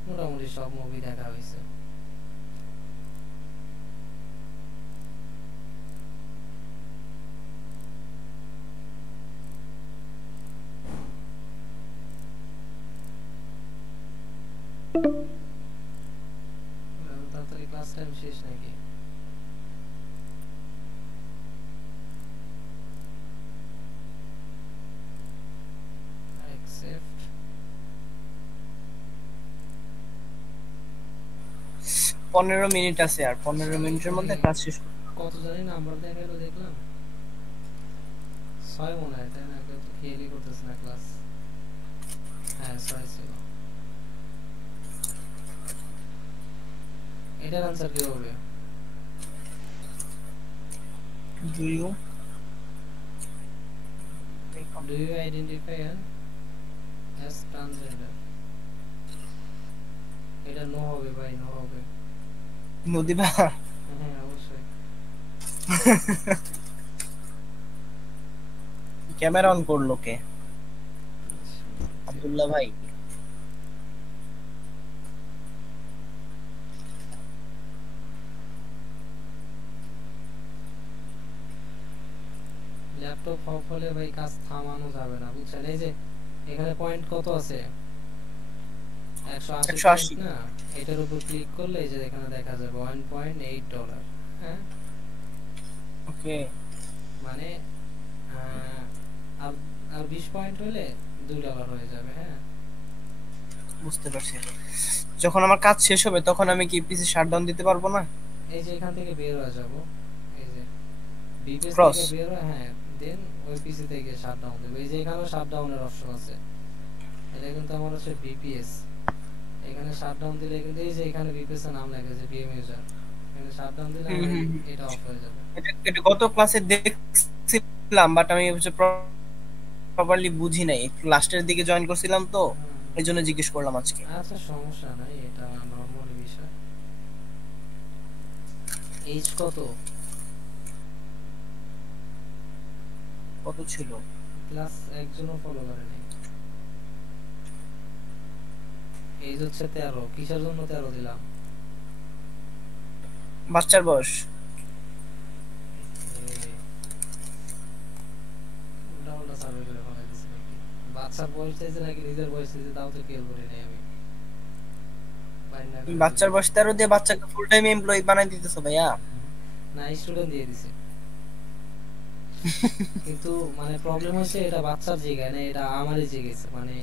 মোটামুটি সব মুভি দেখা হয়েছে। তাড়াতাড়ি ক্লাস টাইম শেষ নাকি? অ্যাকসেপ্ট। 15 মিনিট আছে, আর 15 মিনিটের মধ্যে কাজ শেষ করতে হবে। কত জানি নাম্বার দেখালো দেখলাম 6 মনে হয়, তাই না? কেউ তো খেয়ালই করতেছে না ক্লাস। হ্যাঁ 6 ছিল। এটার আনসার কি হবে? Do you do you identify as transgender? এটা নো হবে ভাই, নো হবে। নদীবা? হ্যাঁ অবশ্যই। ক্যামেরা অন করলো কে? আব্দুল্লাহ ভাই। ল্যাপটপ অফ হলে ভাই কাজ থামানো যাবে না, বুঝছেন? এই যে এখানে পয়েন্ট কত আছে? 180 পয়েন্ট 180। না? এটার উপর ক্লিক করলে এই যে এখানে দেখা যাবে $1.8। হ্যাঁ ওকে, মানে আহ, আর আর 20 পয়েন্ট হলে $2 হয়ে যাবে। হ্যাঁ বুঝতে পারছি। যখন আমার কাজ শেষ হবে তখন আমি কি পিসি শাটডাউন দিতে পারবো না? এই যে এখান থেকে বের হয়ে যাব, এই যে বিপিএস ক্রস। থেকে বের হয়ে, হ্যাঁ দেন ওই পিসি থেকে শাটডাউন দেব। এই যে এখানেও শাটডাউনের অপশন আছে, এটা কিন্তু আমার হচ্ছে বিপিএস। এখানে শাটডাউন দিলে কিন্তু এই যে এখানে বিপিএস এর নাম লেখা আছে বিএম ইউজার, এখানে শাটডাউন দিলে আমার এটা অফ হয়ে যাবে। এটা গত ক্লাসে দেখছিলাম, বাট আমি হচ্ছে প্রপারলি বুঝি নাই, একটু লাস্টের দিকে জয়েন করছিলাম তো, এই জন্য জিজ্ঞেস করলাম আজকে। আচ্ছা সমস্যা নাই, এটা নরমাল বিষয়। এইজ কত? কত ছিল? ক্লাস একজনও ফলো করে নাই। এইজ হচ্ছে 13। কিসের জন্য 13 দিলাম? বাচ্চার বয়স। উল্টা উল্টা সার্ভে করে ফেলা দিচ্ছে নাকি? বাচ্চার বয়স চাইছে নাকি নিজের বয়স চাইছে তাও তো কেউ করি নাই আমি। বাইন্ডা করে বাচ্চার দিলাম। বয়স 13 দিয়ে বাচ্চাকে ফুল টাইম এমপ্লয়ি বানাই দিতেছো ভাইয়া। না স্টুডেন্ট দিয়ে দিছে, কিন্তু মানে প্রবলেম হচ্ছে এটা বাচ্চার জায়গায় না, এটা আমারই জিগেছে, মানে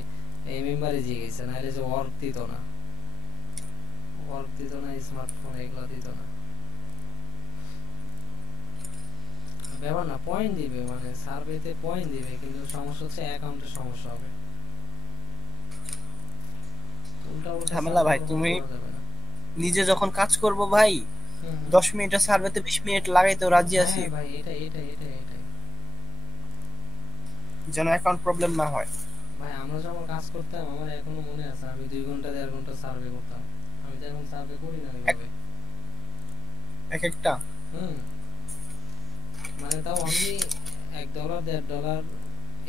এই মেম্বারে জিগেছে না, এটা যে ওয়ার্ক দিত না, ওয়ার্ক দিত না, স্মার্টফোন এগুলো দিত না। ব্যাপার না, পয়েন্ট দিবে, মানে সার্ভেতে পয়েন্ট দিবে, কিন্তু সমস্যা হচ্ছে অ্যাকাউন্টের সমস্যা হবে। উল্টা উল্টা ঝামেলা ভাই, তুমি নিজে যখন কাজ করবো ভাই 10 মিনিটের সার্ভেতে 20 মিনিট লাগাইতেও রাজি আছি, হ্যাঁ ভাই এটাই যেন অ্যাকাউন্ট প্রবলেম না হয়। ভাই। আমরা যখন কাজ করতাম আমার এখনো মনে আছে, আমি 2 ঘন্টা 1.5 ঘন্টা সার্ভে করতাম। আমি তো এখন সার্ভে করি না ওইভাবে। এক একটা হুম, মানে তাও অনলি $1 $1.5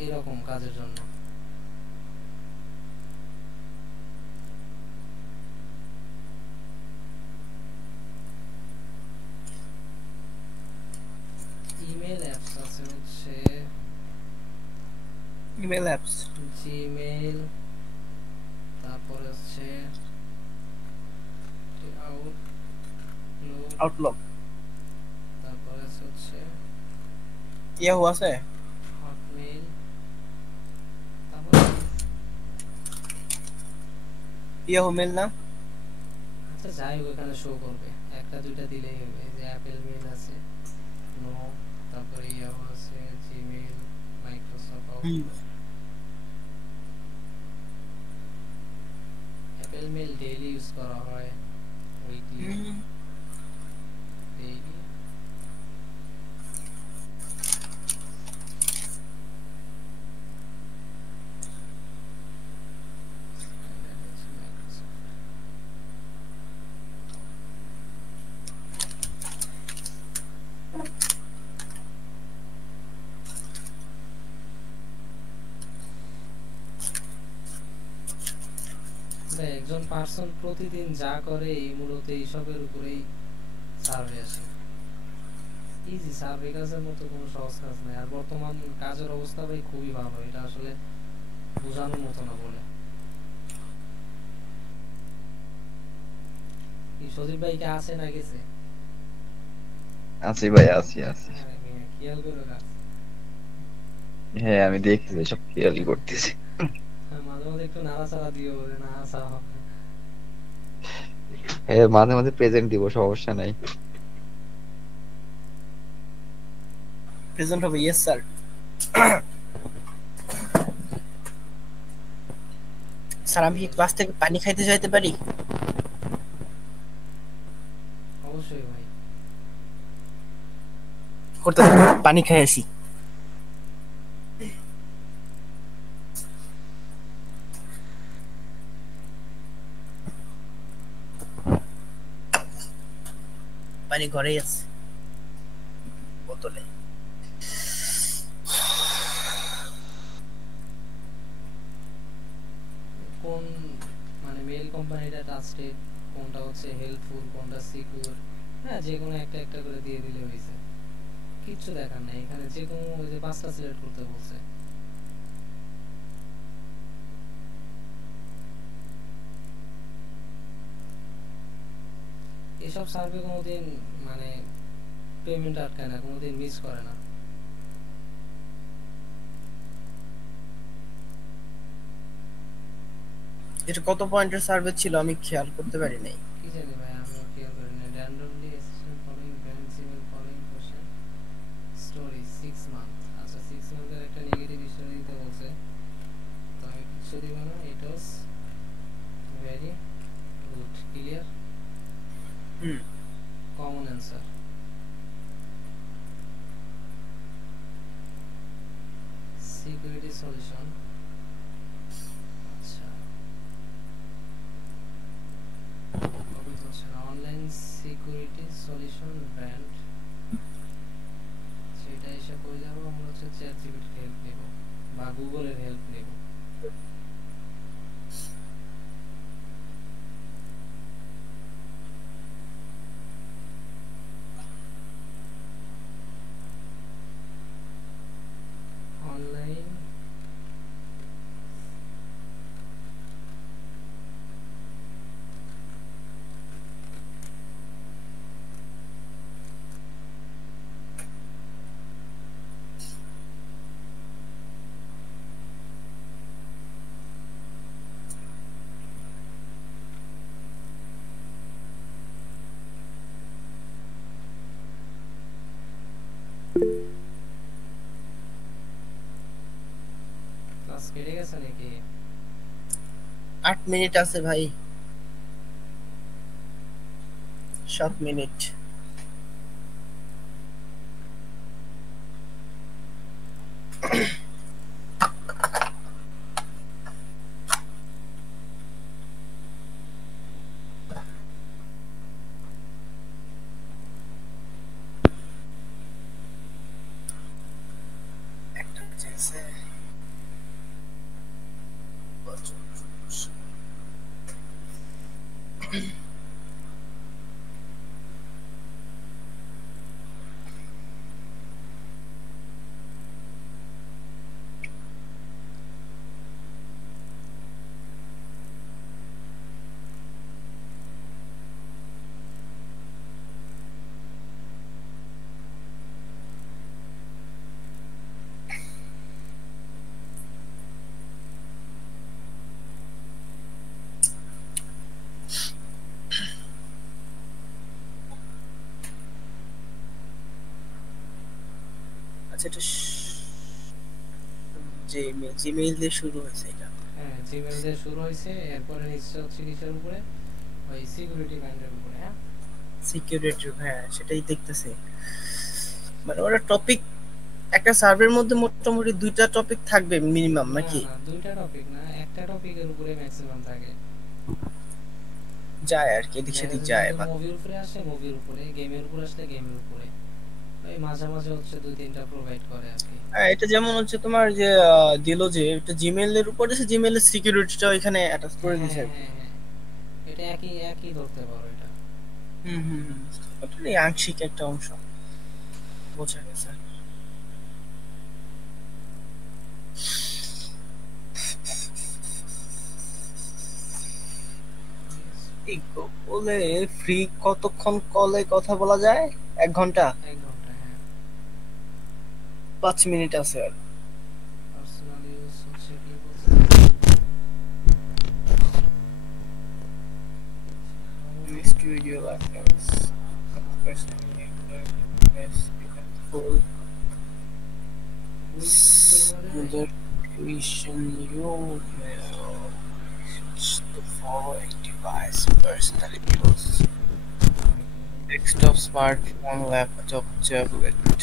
এরকম কাজের জন্য। ইমেল অ্যাপস আছে হচ্ছে ইমেল অ্যাপস, জিমেইল, তারপরে হচ্ছে আউটলুক, আউটলুক, তারপরে হচ্ছে ইয়াহু আছে। হটমেইল, তারপরে ইয়াহু মেল না? আচ্ছা যাই হোক এখানে শো করবে, একটা দুইটা দিলেই হবে। এই যে অ্যাপেল মেইল আছে, নো, তারপরে ইয়াহু আছে, জিমেইল, মাইক্রোসফট হুম। Outlook. Apple Mail daily use করা হয়, উইকলি, ডেইলি। একজন পার্সন প্রতিদিন যা করে এই মূলত এইসবের উপরেই সার্ভে আসে। ইজি সার্ভে কাজের মতো কোনো সহজ কাজ নাই। আর বর্তমান কাজের অবস্থা ভাই খুবই ভালো, এটা আসলে বোঝানোর মতো না বলে। এই সজীব ভাই কি আছে না গেছে? আছি ভাই, আছি আছি। আরে মিয়া, খেয়াল করে কাজ। হ্যাঁ আমি দেখছি, সব খেয়ালই করতেছি। মাঝে মাঝে একটু নাড়াচাড়া দিও যে না আসা। হ্যাঁ মাঝে মাঝে প্রেজেন্ট দিব, সমস্যা নাই। প্রেজেন্ট হবে, ইয়েস স্যার। স্যার আমি কি ক্লাস থেকে পানি খাইতে যাইতে পারি? অবশ্যই ভাই। করতে পানি খাই আসি। পানি ঘরেই আছে বোতলে। কোন মানে মেল কোম্পানিটা ট্রাস্টেড, কোনটা হচ্ছে হেল্পফুল, কোনটা সিকিউর, হ্যাঁ যে কোনো একটা একটা করে দিয়ে দিলে হয়েছে। কিচ্ছু দেখার নাই এখানে, যে কোনো ওই যে 5টা সিলেক্ট করতে বলছে। এসব সার্ভে কোনোদিন মানে পেমেন্ট আটকায় না, কোনোদিন মিস করে না। এটা কত পয়েন্টের সার্ভে ছিল আমি খেয়াল করতে পারি নাই। কি জানি ভাই, আমিও খেয়াল করি না। Randomly assistant following brand সিমেল following question story 6 month. আচ্ছা 6 মান্থের একটা নেগেটিভ স্টোরি দিতে বলছে, তো আমি কিছু দিব না। It was very good, clear, hmm. Common answer. Security solution, আচ্ছা কপি হচ্ছে না। অনলাইন সিকিউরিটি সলিউশন ব্র্যান্ড, সেটা এসে করে যাবো। আমরা হচ্ছে চ্যাট জিপিটির হেল্প নেব বা গুগলের হেল্প নেব। অনলাইন ক্লাস কেটে গেছে নাকি? 8 মিনিট আছে ভাই, 7 মিনিট। जैसे আচ্ছা এটা জিমেইল দিয়ে শুরু হয়েছে এটা। হ্যাঁ জিমেল দিয়ে শুরু হয়েছে, এরপরে নিশ্চয় হচ্ছে কিসের উপরে, ওই সিকিউরিটি ব্যান্ডের উপরে। হ্যাঁ সিকিউরিটি, হ্যাঁ সেটাই দেখতেছি। মানে ওরা টপিক একটা সার্ভের মধ্যে মোটামুটি 2টা টপিক থাকবে মিনিমাম না নাকি? না 2টা টপিক না, একটা টপিকের উপরে ম্যাক্সিমাম থাকে। যায় আর কি, এদিক সেদিক যায়। মুভির উপরে আসে মুভির উপরে, গেমের উপরে আসলে গেমের উপরে, ওই মাঝে মাঝে হচ্ছে 2-3টা প্রোভাইড করে আর কি। হ্যাঁ এটা যেমন হচ্ছে তোমার যে দিল যে এটা জিমেইলের উপরে আছে, জিমেইলের সিকিউরিটিটাও এখানে অ্যাটাচ করে দিয়েছে। হ্যাঁ হ্যাঁ এটা একই একই ধরতে পারো এটা। ওটা আংশিক একটা অংশ, বোঝা গেছে। এই বলে ফ্রি কতক্ষণ কলে কথা বলা যায়? 1 ঘন্টা? 1 ঘন্টা হ্যাঁ। 5 মিনিট আছে আর। পার্সোনাল ইউজ হচ্ছে কি বলছে, Studio laptops. Personally, full user creation your the following device personally use: desktop, smartphone, laptop, tablet.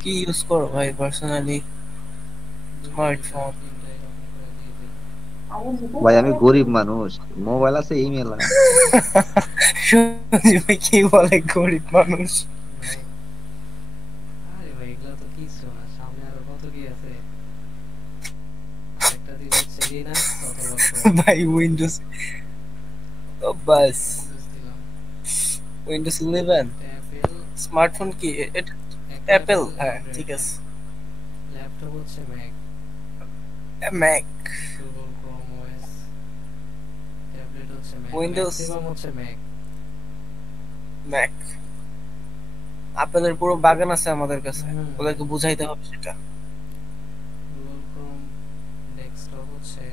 কি ইউজ করো ভাই পার্সোনালি? স্মার্টফোন। ভাই আমি গরিব মানুষ, মোবাইল আছে ইমেল নাই। ভাই কি বলে গরিব মানুষ? ভাই আরে ভাই এগুলো তো কিছু না, সামনে আরো কত কি আছে। একটা দিন হচ্ছে লিনাক্স অথবা ভাই উইন্ডোজ তো বাস, উইন্ডোজ দিলাম, উইন্ডোজ 11। অ্যাপেল, স্মার্টফোন কি এটা? অ্যাপেল, হ্যাঁ ঠিক আছে। ল্যাপটপ হচ্ছে Mac, Mac, Google Chrome OS, tablet হচ্ছে ম্যাক, Windows, ম্যাক্সিমাম হচ্ছে ম্যাক। ম্যাক। আপনাদের পুরো বাগান আছে আমাদের কাছে, হুম। ওদেরকে বুঝাইতে হবে সেটা। গুগল ক্রোম ডেস্কটপ হচ্ছে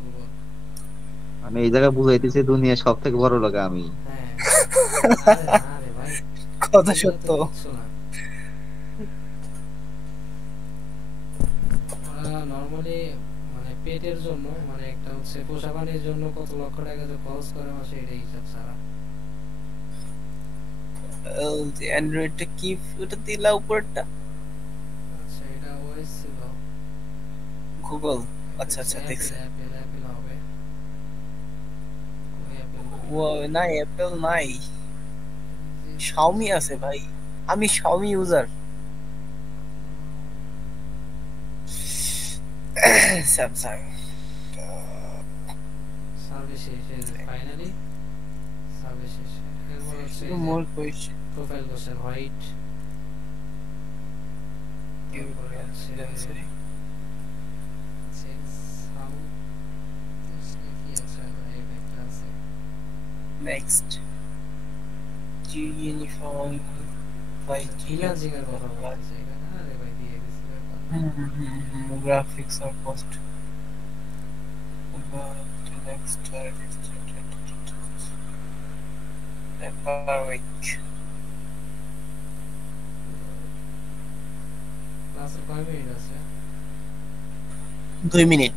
গুগল। আমি এই জায়গায় বুঝাইতেছি দুনিয়া সব থেকে বড় লোক আমি। হ্যাঁ আরে ভাই কথা সত্য। কিচ্ছু না, ওরা নরমালি মানে পেটের জন্য, মানে একটা হচ্ছে পোষা পানির জন্য কত লক্ষ টাকা যে খরচ করে মাসে, এটাই হিসাব ছাড়া। অ্যান্ড্রয়েডটা কি ওটা দিলা উপরটা? আচ্ছা এটা ওএস ছিল গুগল। আচ্ছা আচ্ছা দেখছি। অ্যাপেল অ্যাপেল হবে, ওই অ্যাপেল ও নাই, অ্যাপেল নাই, শাওমি আছে ভাই। আমি শাওমি ইউজার। স্যামসাং। সার্ভিস শেষে ফাইনালি সার্ভিস শেষে, এরপর হচ্ছে more question. Profile question white, এরপর হচ্ছে কি আছে ভাই, একটা আছে নেক্সট জি ইউনিফর্ম বাই ফ্রিল্যান্সিং এর কথা বলতেছে এখানে। আরে ভাই দিয়ে দিছি ব্যাপার। গ্রাফিক্স আর পোস্ট। Next week. ক্লাসের কয় মিনিট আছে? 2 মিনিট।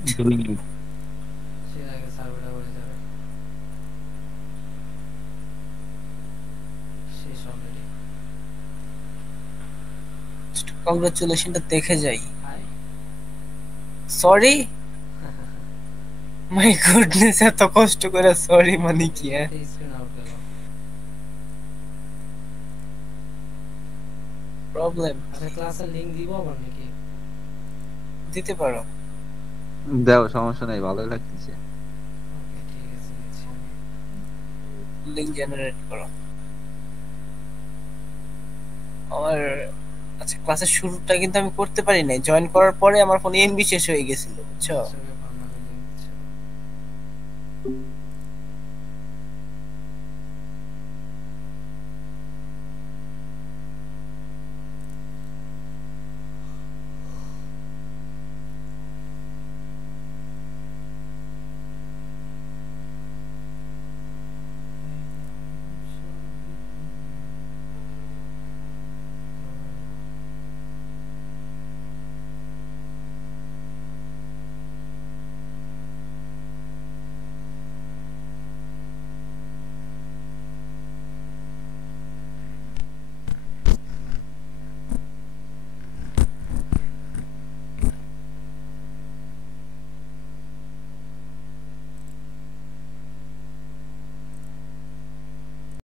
সে আগে সার্ভারটা হয়ে যাবে, শেষ অলরেডি। কংগ্রাচুলেশনটা দেখে যাই। হাই সরি, মাই গুডনেস, এত কষ্ট করে সরি মানে কি? স্ক্রিন আউট গেল। প্রবলেম। আচ্ছা ক্লাসের লিংক দিব আবার নাকি? দিতে পারো। দাও, সমস্যা নাই, ভালোই লাগতেছে। ওকে ঠিক আছে দিচ্ছি আমি। লিংক জেনারেট করো। আমার আচ্ছা ক্লাসের শুরুটা কিন্তু আমি করতে পারি নাই, জয়েন করার পরে আমার ফোনে এমবি শেষ হয়ে গেছিল, বুঝছো? আচ্ছা ব্যাপার না, আমি লিংক দিচ্ছি।